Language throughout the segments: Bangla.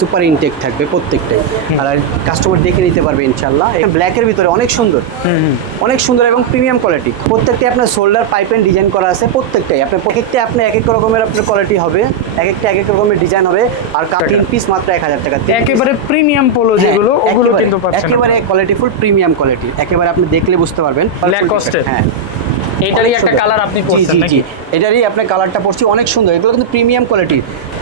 সুপার ইনটেক থাকবে প্রত্যেকটাই। আর কাস্টমার দেখে নিতে পারবে ইনশাল্লাহ ব্ল্যাকের ভিতরে অনেক সুন্দর। অনেক সুন্দর এবং প্রিমিয়াম কোয়ালিটি প্রত্যেকটাই আপনার শোল্ডার পাইপ এন্ড ডিজাইন করা আছে প্রত্যেকটাই। আপনার প্রত্যেকটা আপনি এক এক রকমের আপনার কোয়ালিটি হবে এক একটা এক এক রকমের ডিজাইন হবে আর তিন পিস মাত্র এক হাজার টাকা। একেবারে প্রিমিয়াম পোলো যেগুলো ওগুলো কিন্তু পাচ্ছেন একেবারে কোয়ালিটি ফুল প্রিমিয়াম কোয়ালিটি একেবারে আপনি দেখলে বুঝতে পারবেন? হ্যাঁ। এটারই একটা কালার আপনি জি, নাকি? এটারই আপনার কালারটা পড়ছি অনেক সুন্দর। এগুলো কিন্তু প্রিমিয়াম কোয়ালিটি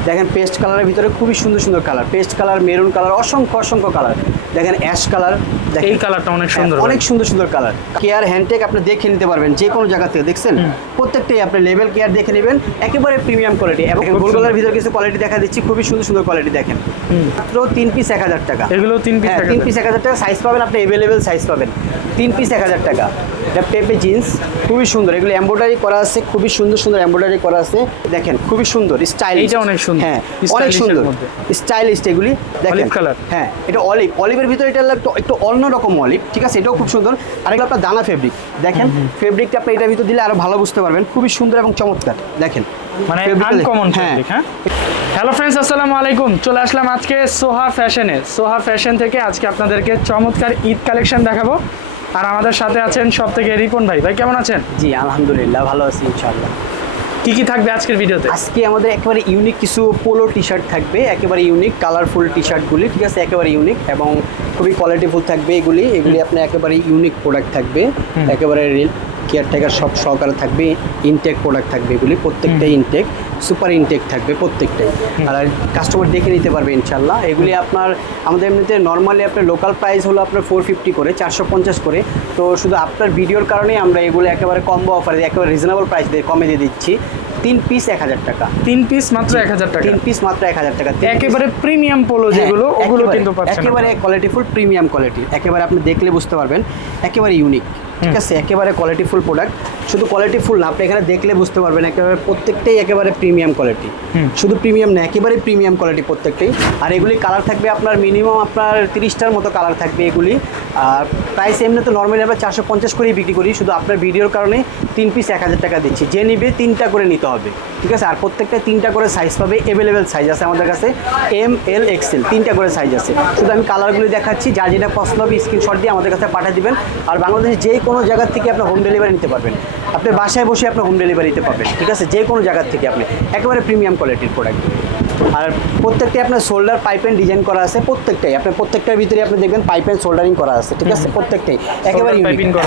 দেখেন পেস্ট কালারের ভিতরে খুবই সুন্দর সুন্দর colour paste colour maroon colour অসংখ্য অসংখ্য কালার দেখেন অ্যাশ কালার এই কালারটা অনেক সুন্দর অনেক সুন্দর সুন্দর কালার কেয়ার হ্যান্ডটেক আপনি দেখে নিতে পারবেন যে কোনো জায়গা থেকে দেখছেন? প্রত্যেকটাই আপনি লেভেল কেয়ার দেখে নেবেন একেবারে প্রিমিয়াম কোয়ালিটি এবং গোলগোলার ভিতরে কিছু কোয়ালিটি দেখা দিচ্ছি খুবই সুন্দর সুন্দর কোয়ালিটি দেখেন। মাত্র তিন পিস এক হাজার টাকা। এগুলো তিন পিস হ্যাঁ তিন পিস এক হাজার টাকা সাইজ পাবেন আপনি অ্যাভেলেবেল সাইজ পাবেন। তিন পিস এক হাজার টাকা। এটা পেপে জিন্স খুবই সুন্দর। এগুলো এমব্রয়ডারি করা আছে খুবই সুন্দর সুন্দর এমব্রয়ডারি করা আছে। দেখেন খুবই সুন্দর স্টাইল এটা অনেক সুন্দর। হ্যাঁ অনেক সুন্দর। স্টাইলিশ এগুলি দেখেন। কালার হ্যাঁ এটা অলিভ অলিভের ভিতরে এটা একটু একটু অন্য রকম অলিভ ঠিক আছে? এটাও খুব সুন্দর। আর এগুলো আপনার দানা ফেব্রিক দেখেন ফেব্রিকটা আপনি এটার ভিতর দিলে আরও ভালো বুঝতে পারবেন। খুবই সুন্দর এবং চমৎকার। দেখেন মানে। আনকমন হ্যাঁ। হ্যাঁ? হ্যালো ফ্রেন্ডস আসসালামু আলাইকুম। চলে আসলাম আজকে সোহা ফ্যাশনে সোহা ফ্যাশন থেকে আজকে আপনাদেরকে চমৎকার ঈদ কালেকশন দেখাবো। আর আমাদের সাথে আছেন সব থেকে রিপন ভাই। ভাই কেমন আছেন? জি আলহামদুলিল্লাহ ভালো আছি ইনশাআল্লাহ। কি কি থাকবে আজকের ভিডিওতে? আজকে আমাদের একেবারে ইউনিক কিছু পোলো টি শার্ট থাকবে একেবারে ইউনিক কালারফুল টি শার্টগুলি ঠিক আছে? একেবারে ইউনিক এবং খুবই কোয়ালিটিফুল থাকবে এগুলি। এগুলি আপনার একেবারে ইউনিক প্রোডাক্ট থাকবে। একেবারে রিল কেয়ারটেকার সব সহকারে থাকবে ইনটেক প্রোডাক্ট থাকবে এগুলি প্রত্যেকটাই ইনটেক সুপার ইনটেক থাকবে প্রত্যেকটাই। আর কাস্টমার দেখে নিতে পারবে ইনশাল্লাহ এগুলি আপনার আমাদের এমনিতে নর্মালি আপনার লোকাল প্রাইস হলো আপনার ফোর ফিফটি করে চারশো পঞ্চাশ করে। তো শুধু আপনার ভিডিওর কারণে আমরা এগুলো একেবারে কম্বো অফারে একেবারে রিজনেবল প্রাইস দিয়ে কমে দিয়ে দিচ্ছি। তিন পিস এক হাজার টাকা। তিন পিস মাত্র এক হাজার টাকা। তিন পিস মাত্র এক হাজার টাকা। একেবারে প্রিমিয়াম পোলো হ্যাঁ, যেগুলো ওগুলো একেবারে- কিন্তু একেবারে কোয়ালিটিফুল প্রিমিয়াম কোয়ালিটি একেবারে আপনি দেখলে বুঝতে পারবেন। একেবারে ইউনিক ঠিক আছে? একেবারে কোয়ালিটিফুল প্রোডাক্ট শুধু কোয়ালিটিফুল না আপনি এখানে দেখলে বুঝতে পারবেন একেবারে প্রত্যেকটাই একেবারে প্রিমিয়াম কোয়ালিটি শুধু প্রিমিয়াম না একেবারে প্রিমিয়াম কোয়ালিটি প্রত্যেকটাই। আর এগুলি কালার থাকবে আপনার মিনিমাম আপনার তিরিশটার মতো কালার থাকবে এগুলি। আর প্রাইস এমনি তো নর্মালি আমরা চারশো পঞ্চাশ করেই বিক্রি করি শুধু আপনার ভিডিওর কারণে তিন পিস এক হাজার টাকা দিচ্ছি। যে নিবে তিনটা করে নিতে হবে। ঠিক আছে? আর প্রত্যেকটা তিনটা করে সাইজ পাবে অ্যাভেলেবেল সাইজ আছে আমাদের কাছে এম এল এক্সেল তিনটা করে সাইজ আছে। শুধু আমি কালারগুলি দেখাচ্ছি যা যেটা পছন্দ হবে স্ক্রিনশট দিয়ে আমাদের কাছে পাঠিয়ে দিবেন। আর বাংলাদেশে যে কোনো জায়গা থেকে আপনি হোম ডেলিভারি নিতে পারবেন। আপনি বাসায় বসে আপনি হোম ডেলিভারি নিতে পারবেন ঠিক আছে? যে কোনো জায়গা থেকে আপনি একেবারে প্রিমিয়াম কোয়ালিটির প্রোডাক্ট আর প্রত্যেকটাই আপনার শোল্ডার পাইপ এন্ড ডিজাইন করা আছে প্রত্যেকটাই। আপনার প্রত্যেকটার ভিতরে আপনি দেখবেন পাইপ এন্ড শোল্ডারিং করা আছে ঠিক আছে? প্রত্যেকটাই একেবারে।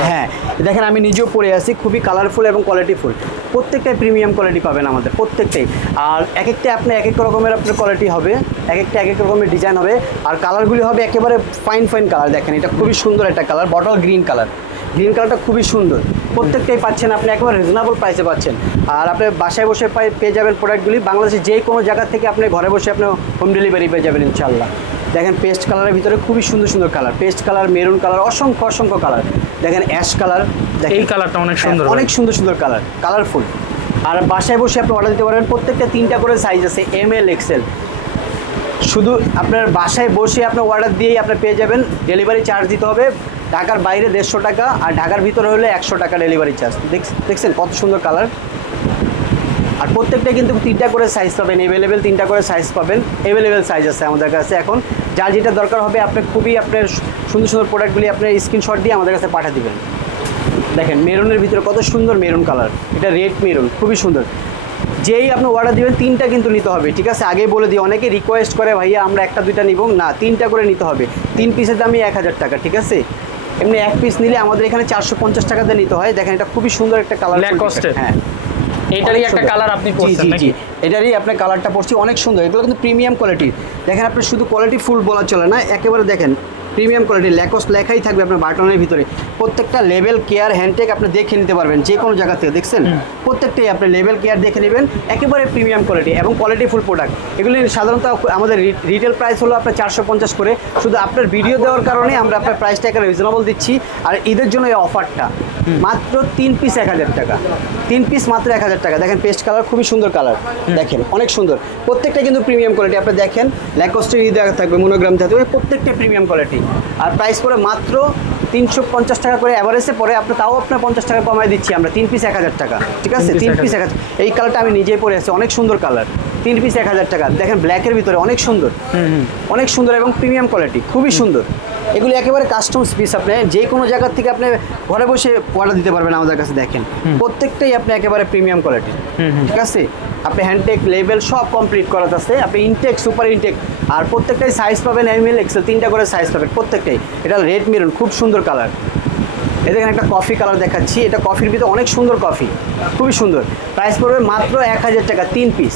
হ্যাঁ দেখেন আমি নিজেও পরে আছি খুবই কালারফুল এবং কোয়ালিটিফুল প্রত্যেকটাই প্রিমিয়াম কোয়ালিটি পাবেন আমাদের প্রত্যেকটাই। আর এক একটা আপনি এক এক রকমের আপনার কোয়ালিটি হবে এক একটা এক এক রকমের ডিজাইন হবে আর কালারগুলি হবে একেবারে ফাইন ফাইন কালার দেখেন এটা খুবই সুন্দর একটা colour bottle green colour green কালারটা খুবই সুন্দর। প্রত্যেকটাই পাচ্ছেন আপনি একেবারে রিজনেবল প্রাইসে পাচ্ছেন। আর আপনি বাসায় বসে পেয়ে যাবেন প্রোডাক্টগুলি বাংলাদেশের যে কোনো জায়গা থেকে আপনি ঘরে বসে আপনি হোম ডেলিভারি পেয়ে যাবেন ইনশাল্লাহ দেখেন পেস্ট কালারের ভিতরে খুবই সুন্দর সুন্দর colour paste colour maroon colour অসংখ্য অসংখ্য কালার দেখেন অ্যাশ কালার এই কালারটা অনেক সুন্দর অনেক সুন্দর সুন্দর কালার কালারফুল আর বাসায় বসে আপনি অর্ডার দিতে পারবেন। প্রত্যেকটা তিনটা করে সাইজ আছে এম এল এক্সেল শুধু আপনার বাসায় বসে আপনি অর্ডার দিয়েই আপনি পেয়ে যাবেন। ডেলিভারি চার্জ দিতে হবে। ঢাকার বাইরে দেড়শো টাকা, আর ঢাকার ভিতরে হলে একশো টাকা ডেলিভারি চার্জ দেখছেন কত সুন্দর কালার আর প্রত্যেকটা কিন্তু তিনটা করে সাইজ পাবেন অ্যাভেলেবেল তিনটা করে সাইজ পাবেন। অ্যাভেলেবেল সাইজ আছে আমাদের কাছে এখন। যার যেটা দরকার হবে, আপনি খুবই আপনার সুন্দর সুন্দর প্রোডাক্টগুলি আপনার স্ক্রিনশট দিয়ে আমাদের কাছে পাঠিয়ে দিবেন। দেখেন মেরুনের ভিতরে কত সুন্দর মেরুন কালার। এটা রেড মেরুন খুবই সুন্দর। যেই আপনি অর্ডার দিবেন তিনটা কিন্তু নিতে হবে ঠিক আছে? আগেই বলে দিই অনেকে রিকোয়েস্ট করে ভাইয়া আমরা একটা দুইটা নিব। না তিনটা করে নিতে হবে। তিন পিসের দামই এক হাজার টাকা ঠিক আছে? এমনি এক পিস নিলে আমাদের এখানে চারশো পঞ্চাশ টাকাতে নিতে হয়। দেখেন এটা খুবই সুন্দর একটা কালার হ্যাঁ। এটারই একটা কালার আপনি জি জি জি। এটারই আপনার কালারটা পড়ছি অনেক সুন্দর। এগুলো কিন্তু প্রিমিয়াম কোয়ালিটি দেখেন আপনি শুধু কোয়ালিটি ফুল বলা চলে না একেবারে দেখেন প্রিমিয়াম কোয়ালিটি ল্যাকস লেখাই থাকবে আপনার বাটনের ভিতরে। প্রত্যেকটা লেভেল কেয়ার হ্যান্ডটেক আপনি দেখে নিতে পারবেন যে কোনো জায়গা থেকে দেখছেন? প্রত্যেকটাই আপনি লেভেল কেয়ার দেখে নেবেন একেবারে প্রিমিয়াম কোয়ালিটি এবং কোয়ালিটি ফুল প্রোডাক্ট। এগুলি সাধারণত আমাদের রিটেল প্রাইস হলো আপনার চারশো পঞ্চাশ করে। শুধু আপনার ভিডিও দেওয়ার কারণে আমরা আপনার প্রাইসটা একটা রিজনেবল দিচ্ছি। আর ঈদের জন্য এই অফারটা মাত্র তিন পিস এক হাজার টাকা। তিন পিস মাত্র এক হাজার টাকা। দেখেন পেস্ট কালার খুবই সুন্দর কালার। দেখেন অনেক সুন্দর। প্রত্যেকটা কিন্তু প্রিমিয়াম কোয়ালিটি আপনি দেখেন ল্যাকস্টের দেখা থাকবে মনোগ্রাম থাকবে প্রত্যেকটা প্রিমিয়াম কোয়ালিটি। আর প্রাইস পরে মাত্র তিনশো পঞ্চাশ টাকা করে অ্যাভারেজে পরে আপনি তাও আপনার পঞ্চাশ টাকা কমায় দিচ্ছি আমরা। তিন পিস এক হাজার টাকা ঠিক আছে? তিন পিস এক হাজার। এই কালারটা আমি নিজেই পরে আছি। অনেক সুন্দর কালার তিন পিস এক হাজার টাকা। দেখেন ব্ল্যাকের ভিতরে অনেক সুন্দর। অনেক সুন্দর এবং প্রিমিয়াম কোয়ালিটি খুবই সুন্দর। এগুলি একেবারে কাস্টমস পিস আপনি যে কোনো জায়গার থেকে আপনি ঘরে বসে অর্ডার দিতে পারবেন আমাদের কাছে দেখেন। প্রত্যেকটাই আপনি একেবারে প্রিমিয়াম কোয়ালিটি। ঠিক আছে? আপনি হ্যান্ডটেক লেভেল সব কমপ্লিট করা আছে আপনি ইনটেক সুপার ইনটেক আর প্রত্যেকটাই সাইজ পাবেন এম এল এক্সেল তিনটা করে সাইজ পাবেন প্রত্যেকটাই। এটা রেড মেরুন খুব সুন্দর কালার এই দেখেন একটা কফি কালার দেখাচ্ছি। এটা কফির ভিতরে অনেক সুন্দর কফি খুবই সুন্দর। প্রাইস পড়বে মাত্র এক হাজার টাকা তিন পিস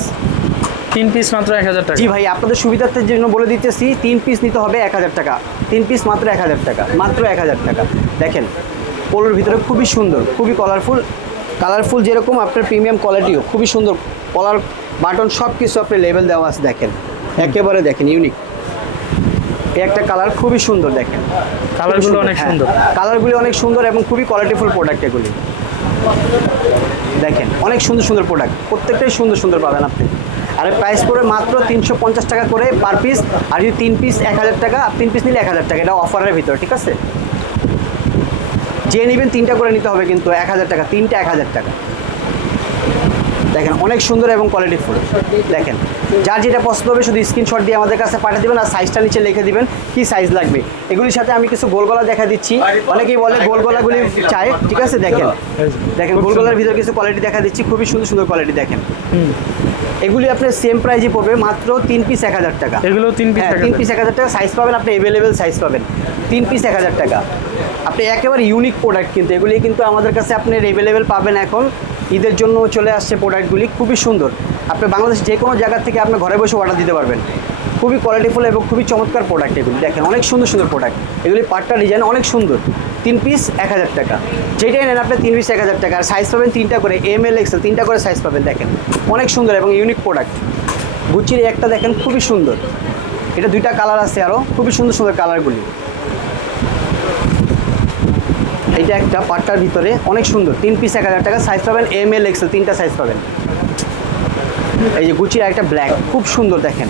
তিন পিস মাত্র এক হাজার টাকা। জি ভাই আপনাদের সুবিধার্থের জন্য বলে দিতেছি তিন পিস নিতে হবে এক হাজার টাকা। তিন পিস মাত্র এক হাজার টাকা মাত্র এক হাজার টাকা। দেখেন পোলোর ভিতরে খুবই সুন্দর খুবই কালারফুল কালারফুল যেরকম আপনার প্রিমিয়াম কোয়ালিটিও খুবই সুন্দর। কলার বাটন সব কিছু আপনি লেভেল দেওয়া আছে দেখেন। একেবারে দেখেন ইউনিক একটা কালার খুবই সুন্দর দেখেন। কালারগুলো অনেক হ্যাঁ, সুন্দর। কালারগুলি অনেক সুন্দর এবং খুবই কোয়ালিটিফুল প্রোডাক্ট এগুলি। দেখেন অনেক সুন্দর সুন্দর প্রোডাক্ট প্রত্যেকটাই সুন্দর সুন্দর পাবেন আপনি। আর প্রাইস পড়বে মাত্র তিনশো পঞ্চাশ টাকা করে পার পিস আর যদি তিন পিস এক হাজার টাকা তিন পিস নিলে এক হাজার টাকা। এটা অফারের ভিতরে ঠিক আছে? যে নেবেন তিনটা করে নিতে হবে কিন্তু এক হাজার টাকা তিনটা এক হাজার টাকা। দেখেন অনেক সুন্দর এবং কোয়ালিটি ফুল। দেখেন যার যেটা পছন্দ হবে শুধু স্ক্রিনশট দিয়ে আমাদের কাছে পাঠিয়ে দেবেন আর সাইজটা নিচে লিখে দিবেন কি সাইজ লাগবে। এগুলির সাথে আমি কিছু গোলগলা দেখা দিচ্ছি। অনেকেই বলে গোলগলাগুলি চাই ঠিক আছে? দেখেন দেখেন গোলগলার ভিতরে কিছু কোয়ালিটি দেখা দিচ্ছি খুবই সুন্দর সুন্দর কোয়ালিটি দেখেন। হুম। এগুলি আপনার সেম প্রাইজে পড়বে মাত্র তিন পিস এক হাজার টাকা। এগুলো তিন পিস হ্যাঁ তিন পিস এক হাজার টাকা সাইজ পাবেন আপনি অ্যাভেলেবেল সাইজ পাবেন। তিন পিস এক হাজার টাকা। আপনি একেবারে ইউনিক প্রোডাক্ট কিন্তু এগুলি কিন্তু আমাদের কাছে আপনি অ্যাভেলেবেল পাবেন এখন ঈদের জন্য চলে আসছে প্রোডাক্টগুলি খুবই সুন্দর। আপনি বাংলাদেশ যে কোনো জায়গা থেকে আপনি ঘরে বসে অর্ডার দিতে পারবেন। খুবই কোয়ালিটিফুল এবং খুবই চমৎকার প্রোডাক্ট এগুলি। দেখেন, অনেক সুন্দর সুন্দর প্রোডাক্ট এগুলি পাটটা ডিজাইন অনেক সুন্দর। তিন পিস এক হাজার টাকা। যেটাই নেন আপনি তিন পিস এক হাজার টাকা। আর সাইজ পাবেন তিনটা করে এম এল এক্সেল তিনটা করে সাইজ পাবেন, দেখেন। অনেক সুন্দর এবং ইউনিক প্রোডাক্ট গুচির একটা দেখেন, খুবই সুন্দর। এটা দুইটা কালার আছে আরও খুবই সুন্দর সুন্দর কালারগুলি এটা একটা পাটটার ভিতরে, অনেক সুন্দর। তিন পিস এক হাজার টাকা সাইজ পাবেন এম এল এক্সেল তিনটা সাইজ পাবেন। এই যে গুচির একটা ব্ল্যাক খুব সুন্দর দেখেন।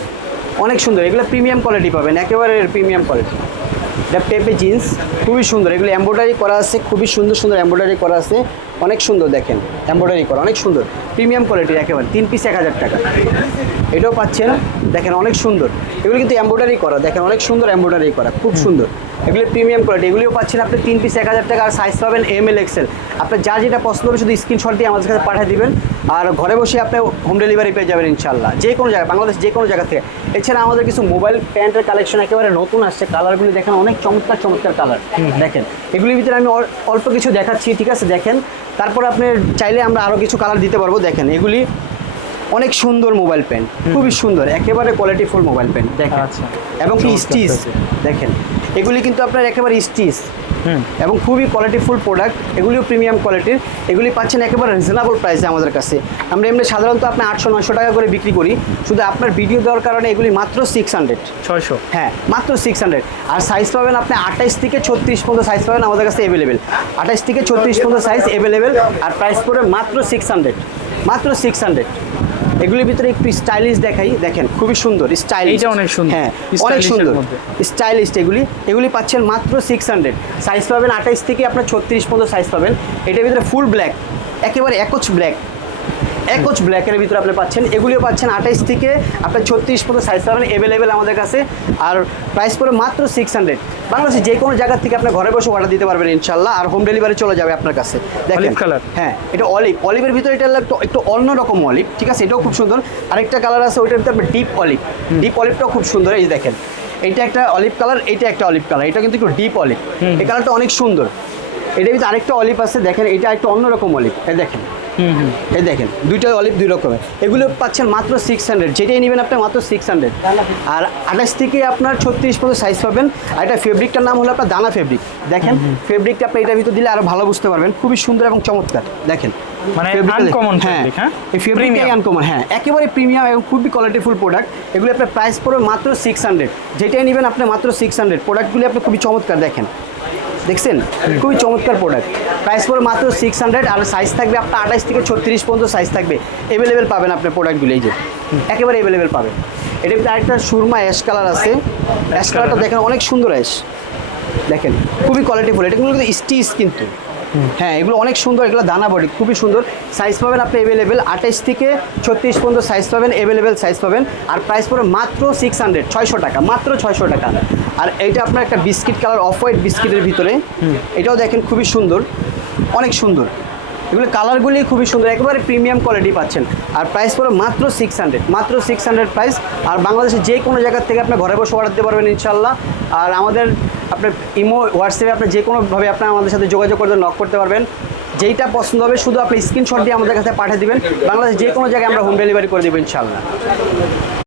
অনেক সুন্দর, এগুলো প্রিমিয়াম কোয়ালিটি পাবেন, একেবারে প্রিমিয়াম কোয়ালিটি এটা পেপে জিন্স খুবই সুন্দর, এগুলো এম্ব্রয়ডারি করা আছে, খুবই সুন্দর সুন্দর এম্ব্রয়ডারি করা আছে। অনেক সুন্দর দেখেন। এম্ব্রয়ডারি করা অনেক সুন্দর। প্রিমিয়াম কোয়ালিটির একেবারে তিন পিস এক হাজার টাকা। এটাও পাচ্ছেন দেখেন অনেক সুন্দর। এগুলো কিন্তু এম্ব্রয়ডারি করা দেখেন অনেক সুন্দর এম্ব্রয়ডারি করা খুব সুন্দর। এগুলো প্রিমিয়াম কোয়ালিটি এগুলিও পাচ্ছেন আপনি তিন পিস এক হাজার টাকা আর সাইজ পাবেন এম এল এক্সেল আপনার যা যেটা পছন্দ হবে শুধু স্ক্রিনশট দিয়ে আমাদের কাছে পাঠিয়ে দিবেন। আর ঘরে বসে আপনি হোম ডেলিভারি পেয়ে যাবেন ইনশাল্লাহ যে কোনো জায়গায় বাংলাদেশ যে কোনো জায়গা থেকে। এছাড়া আমাদের কিছু মোবাইল প্যান্টের কালেকশন একেবারে নতুন আসছে। কালারগুলি দেখেন অনেক চমৎকার চমৎকার কালার দেখেন এগুলির ভিতরে আমি অল- অল্প কিছু দেখাচ্ছি ঠিক আছে? দেখেন তারপর আপনি চাইলে আমরা আরও কিছু কালার দিতে পারব দেখেন এগুলি অনেক সুন্দর মোবাইল প্যান্ট খুবই সুন্দর একেবারে কোয়ালিটিফুল মোবাইল প্যান্ট দেখেন। আচ্ছা। এবং কি স্টিচ দেখেন এগুলি কিন্তু আপনার একেবারে স্টিচ এবং খুবই কোয়ালিটিফুল প্রোডাক্ট এগুলিও প্রিমিয়াম কোয়ালিটির এগুলি পাচ্ছেন একেবারে রিজনেবল প্রাইসে আমাদের কাছে। আমরা এমনি সাধারণত আপনি আটশো নশো টাকা করে বিক্রি করি শুধু আপনার ভিডিও দেওয়ার কারণে এগুলি মাত্র সিক্স হান্ড্রেড ছয়শো। হ্যাঁ মাত্র সিক্স হান্ড্রেড আর সাইজ পাবেন আপনি আঠাইশ থেকে ছত্রিশ পর্যন্ত সাইজ পাবেন আমাদের কাছে অ্যাভেলেবেল আঠাইশ থেকে ছত্রিশ পর্যন্ত সাইজ অ্যাভেলেবেল আর প্রাইস পড়ে মাত্র সিক্স হান্ড্রেড মাত্র সিক্স হান্ড্রেড এগুলির ভিতরে একটু স্টাইলিশ দেখাই দেখেন খুবই সুন্দর স্টাইলিশ। এটা অনেক সুন্দর। হ্যাঁ অনেক সুন্দর। স্টাইলিশ এগুলি। এগুলি পাচ্ছেন মাত্র সিক্স হান্ড্রেড সাইজ পাবেন আঠাইশ থেকে আপনার ছত্রিশ পর্যন্ত সাইজ পাবেন। এটার ভিতরে ফুল ব্ল্যাক একেবারে একচ ব্ল্যাক একচ ব্ল্যাকের ভিতরে আপনি পাচ্ছেন। এগুলিও পাচ্ছেন আঠাইশ থেকে আপনার ছত্রিশ পর্যন্ত সাইজ পাবেন অ্যাভেলেবেল আমাদের কাছে। আর প্রাইস পড়ে মাত্র সিক্স হান্ড্রেড বাংলাদেশে যে কোনো জায়গা থেকে আপনি ঘরে বসে অর্ডার দিতে পারবেন ইনশাল্লাহ আর হোম ডেলিভারি চলে যাবে আপনার কাছে। দেখেন colour? হ্যাঁ এটা অলিভ অলিভের ভিতরে এটা একটু অন্য রকম অলিভ ঠিক আছে? এটাও খুব সুন্দর। আরেকটা কালার আছে ওইটার ভিতরে ডিপ অলিভ ডিপ অলিভটাও খুব সুন্দর। এই দেখেন এইটা একটা অলিভ কালার এইটা একটা অলিভ কালার এটা কিন্তু একটু ডিপ অলিভ এই কালারটা অনেক সুন্দর। এটা ভিতরে আরেকটা অলিভ আছে। দেখেন এটা একটা অন্যরকম অলিভ এই দেখেন। এই দেখেন দুইটা অলিভ দুই রকমের। এগুলো পাচ্ছেন মাত্র সিক্স হান্ড্রেড যেটাই নেবেন আপনি মাত্র সিক্স হান্ড্রেড আর আঠাশ থেকে আপনার ছত্রিশ পর্যন্ত সাইজ পাবেন। আর এটা ফেব্রিকটার নাম হলো আপনার দানা ফেব্রিক দেখেন ফেব্রিকটা আপনি এটার ভিতর দিলে আরও ভালো বুঝতে পারবেন। খুবই সুন্দর এবং চমৎকার। দেখেন মানে। হ্যাঁ হ্যাঁ? এই ফেব্রিকটাই আনকমন হ্যাঁ। একেবারে প্রিমিয়াম এবং খুবই কোয়ালিটিফুল প্রোডাক্ট এগুলো আপনার প্রাইস পড়বে মাত্র সিক্স হান্ড্রেড যেটাই নেবেন আপনি মাত্র সিক্স হান্ড্রেড প্রোডাক্টগুলি আপনি খুবই চমৎকার দেখেন। দেখছেন? খুবই চমৎকার প্রোডাক্ট প্রাইস পড়বে মাত্র সিক্স হান্ড্রেড আর সাইজ থাকবে আপনার আঠাশ থেকে ছত্রিশ পর্যন্ত সাইজ থাকবে। অ্যাভেলেবেল পাবেন আপনার প্রোডাক্টগুলি এই যে। একেবারে অ্যাভেলেবেল পাবেন। এটার ভিতরে আরেকটা সুরমা অ্যাশ কালার আছে। অ্যাশ কালারটা দেখেন, অনেক সুন্দর অ্যাশ দেখেন, খুবই কোয়ালিটিফুল এটা কিন্তু স্টিচ কিন্তু। হ্যাঁ এগুলো অনেক সুন্দর, এগুলো দানা বডি, খুবই সুন্দর। সাইজ পাবেন আপনি অ্যাভেলেবেল আঠাইশ থেকে ছত্রিশ পর্যন্ত সাইজ পাবেন অ্যাভেলেবেল সাইজ পাবেন। আর প্রাইস পড়বে মাত্র সিক্স হান্ড্রেড ছয়শো টাকা, মাত্র ছয়শো টাকা। আর এইটা আপনার একটা বিস্কিট কালার অফ হোয়াইট বিস্কিটের ভিতরে। এটাও দেখেন খুবই সুন্দর অনেক সুন্দর। এগুলো কালারগুলি খুবই সুন্দর একেবারে প্রিমিয়াম কোয়ালিটি পাচ্ছেন। আর প্রাইস পড়বে মাত্র সিক্স হান্ড্রেড মাত্র সিক্স হান্ড্রেড প্রাইস আর বাংলাদেশের যে কোনো জায়গার থেকে আপনি ঘরে বসে অর্ডার দিতে পারবেন ইনশাল্লাহ আর আমাদের আপনার ইমো হোয়াটসঅ্যাপে আপনি যে কোনোভাবে আপনার আমাদের সাথে যোগাযোগ করতে নক করতে পারবেন। যেইটা পছন্দ হবে শুধু আপনি স্ক্রিনশট দিয়ে আমাদের কাছে পাঠিয়ে দিবেন। বাংলাদেশ যে কোনো জায়গায় আমরা হোম ডেলিভারি করে দেবো ইনশাল্লাহ